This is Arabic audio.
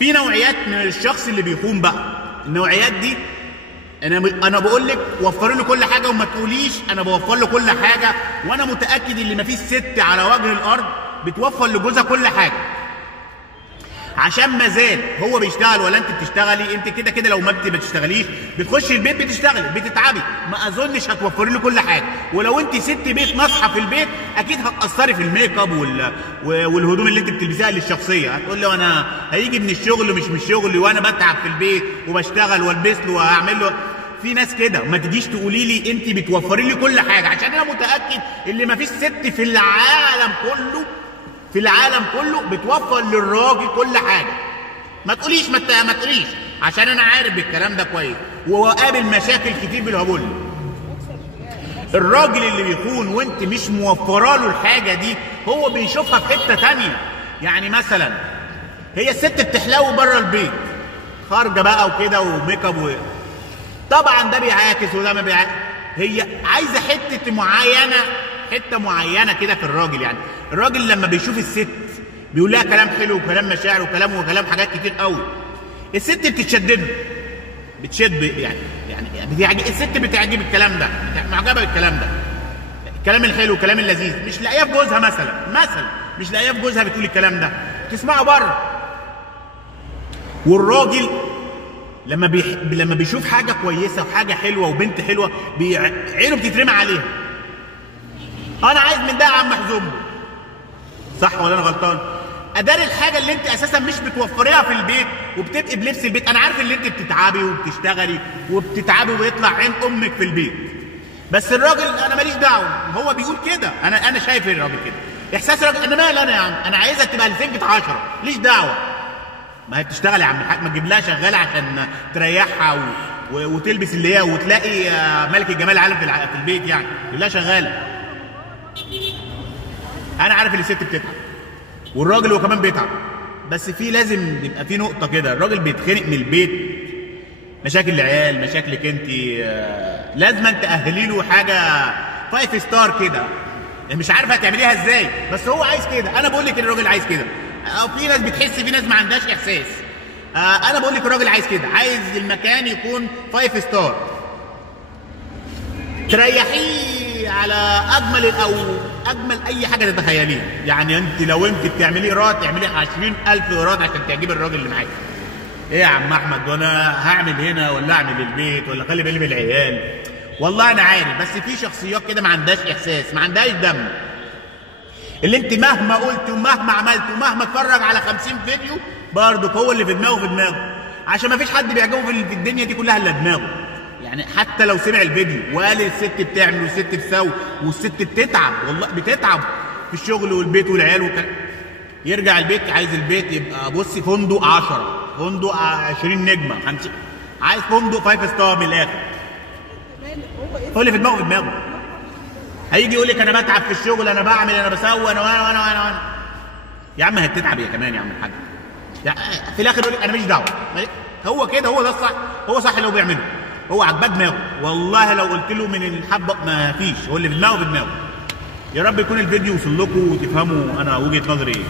في نوعيات من الشخص اللي بيخون بقى. النوعيات دي انا بقول لك وفر له كل حاجه وما تقوليش انا بوفر له كل حاجه، وانا متاكد ان مفيش ست على وجه الارض بتوفر لجوزها كل حاجه. عشان مازال هو بيشتغل ولا انت بتشتغلي، انت كده كده لو ما بتشتغليش بتخشي البيت بتشتغلي بتتعبي، ما اظنش هتوفري له كل حاجه. ولو انت ست بيت ناصحه في البيت اكيد هتاثري في الميك اب والهدوم اللي انت بتلبسيها للشخصيه. هتقول له انا هيجي من الشغل مش من الشغل وانا بتعب في البيت وبشتغل والبس له وهعمل له. في ناس كده، ما تجيش تقولي لي انت بتوفري لي كل حاجه، عشان انا متاكد ان ما فيش ست في العالم كله بتوفر للراجل كل حاجه. ما تقوليش عشان انا عارف بالكلام ده كويس وقابل مشاكل كتير بالهبول. الراجل اللي بيخون وانت مش موفره له الحاجه دي هو بيشوفها في حته ثانيه. يعني مثلا هي الست بتحلو بره البيت خارجه بقى وكده وميك اب طبعا ده بيعاكس وده ما بيعاكس. هي عايزه حته معينه كده في الراجل. يعني الراجل لما بيشوف الست بيقول لها كلام حلو وكلام مشاعر وكلام حاجات كتير قوي. الست بتتشدد يعني الست بتعجب الكلام ده، معجبه بالكلام ده، الكلام الحلو الكلام اللذيذ. مش لاقيه في جوزها مثلا مش لاقيه في جوزها بتقول الكلام ده، تسمعه بره. والراجل لما بيشوف حاجه كويسه وحاجه حلوه وبنت حلوه عينه بتترمى عليها. انا عايز من ده يا عم محزوم، صح ولا انا غلطان؟ اداري الحاجه اللي انت اساسا مش بتوفريها في البيت وبتبقي بلبس البيت. انا عارف ان انت بتتعبي وبتشتغلي وبتتعبي ويطلع عين امك في البيت، بس الراجل انا ماليش دعوه، هو بيقول كده. انا شايف الراجل كده احساس الراجل. انا مالي انا يا عم، انا عايزها تبقى لسنجة 10، ليش دعوه. ما هي بتشتغل يا عم الحاج، ما تجيب لها شغاله عشان تريحها وتلبس اللي هي وتلاقي ملك الجمال العالم في البيت. يعني تجيب لها شغاله. انا عارف ان الست بتتعب والراجل هو كمان بيتعب، بس في لازم يبقى في نقطه كده. الراجل بيتخنق من البيت، مشاكل العيال، مشاكلك انت، لازم انت تاهلي له حاجه 5 ستار كده. مش عارفه هتعمليها ازاي، بس هو عايز كده. انا بقول لك ان الراجل عايز كده. في ناس بتحس، في ناس ما عندهاش احساس. انا بقول لك الراجل عايز كده، عايز المكان يكون 5 ستار، تريحيه على اجمل اي حاجه تتخيليها. يعني انت لو انت بتعملي ايراد تعملي 20,000 ايراد عشان تعجبي الراجل اللي معاك. ايه يا عم احمد، وانا هعمل هنا ولا اعمل البيت ولا اخلي بالي من العيال؟ والله انا عارف، بس في شخصيات كده ما عندهاش احساس، ما عندهاش دم. اللي انت مهما قلت ومهما عملت ومهما اتفرج على 50 فيديو برضك هو اللي في دماغه، عشان ما فيش حد بيعجبه في الدنيا دي كلها الا دماغه. يعني حتى لو سمع الفيديو وقال الست بتعمل والست بتسوي والست بتتعب، والله بتتعب في الشغل والبيت والعيال يرجع البيت عايز البيت يبقى بصي فندق 10، فندق 20 نجمه، عايز فندق 5 ستار من الاخر. هو اللي في دماغه. هيجي يقول لك انا بتعب في الشغل، انا بعمل، انا بسوي، انا يا عم هتتعب يا كمان يا عم الحاج. يعني في الاخر يقول لك انا ماليش دعوه. هو كده، هو ده الصح، هو صح اللي هو بيعمله، هو عجباه دماغه. والله لو قلت له من الحبه ما فيش، هو اللي في دماغه. يا رب يكون الفيديو وصل لكم وتفهموا انا وجهه نظري ايه.